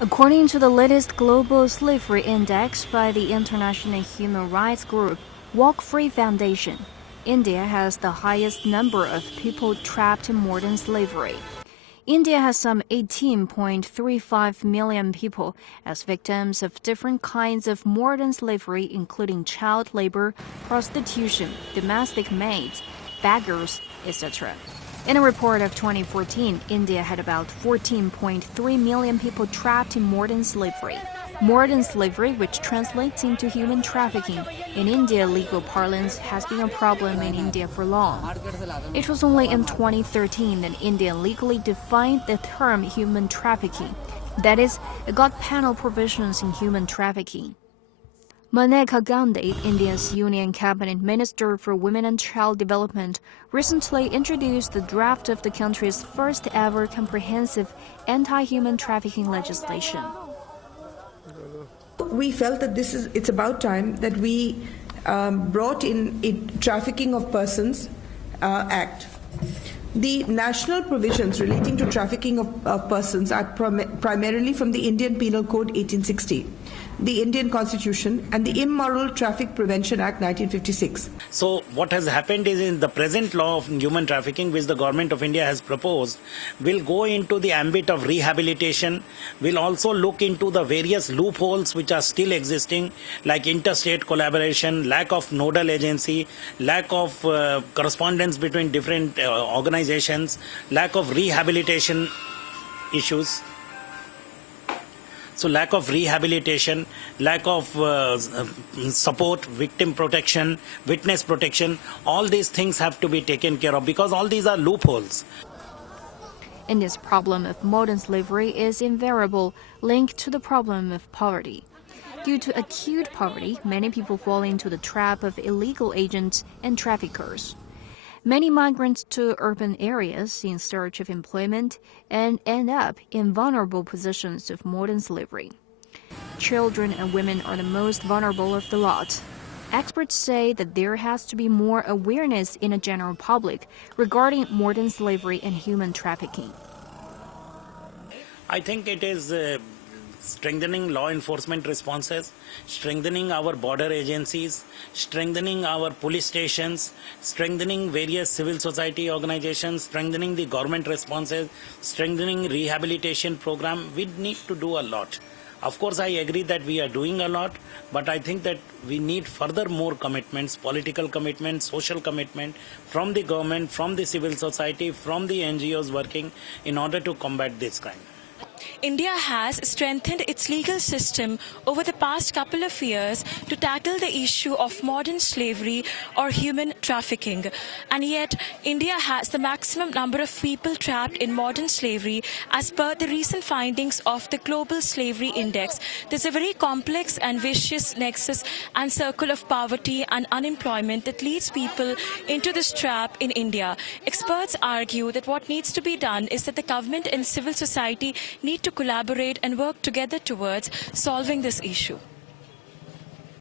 According to the latest Global Slavery Index by the International Human Rights Group Walk Free Foundation, India has the highest number of people trapped in modern slavery. India has some 18.35 million people as victims of different kinds of modern slavery, including child labor, prostitution, domestic maids, beggars, etc. In a report of 2014, India had about 14.3 million people trapped in modern slavery. Modern slavery, which translates into human trafficking, in India legal parlance has been a problem in India for long. It was only in 2013 that India legally defined the term human trafficking. That is, it got penal provisions in human trafficking. Maneka Gandhi, India's Union Cabinet Minister for Women and Child Development, recently introduced the draft of the country's first ever comprehensive anti-human trafficking legislation. We felt that it's about time that we brought in a Trafficking of Persons Act. The national provisions relating to trafficking of persons are primarily from the Indian Penal Code 1860, the Indian Constitution, and the Immoral Traffic Prevention Act 1956. So what has happened is, in the present law of human trafficking, which the government of India has proposed, will go into the ambit of rehabilitation, will also look into the various loopholes which are still existing, like interstate collaboration, lack of nodal agency, lack of correspondence between different organizations, lack of rehabilitation issues. So lack of rehabilitation, lack of support, victim protection, witness protection, all these things have to be taken care of because all these are loopholes. India's problem of modern slavery is invariable, linked to the problem of poverty. Due to acute poverty, many people fall into the trap of illegal agents and traffickers. Many migrants to urban areas in search of employment and end up in vulnerable positions of modern slavery. Children and women are the most vulnerable of the lot. Experts say that there has to be more awareness in the general public regarding modern slavery and human trafficking. I think it is strengthening law enforcement responses, strengthening our border agencies, strengthening our police stations, strengthening various civil society organizations, strengthening the government responses, strengthening rehabilitation program. We need to do a lot. Of course, I agree that we are doing a lot, but I think that we need further more commitments, political commitment, social commitment from the government, from the civil society, from the NGOs working in order to combat this crime. India has strengthened its legal system over the past couple of years to tackle the issue of modern slavery or human trafficking. And yet, India has the maximum number of people trapped in modern slavery as per the recent findings of the Global Slavery Index. There's a very complex and vicious nexus and circle of poverty and unemployment that leads people into this trap in India. Experts argue that what needs to be done is that the government and civil society need to collaborate and work together towards solving this issue.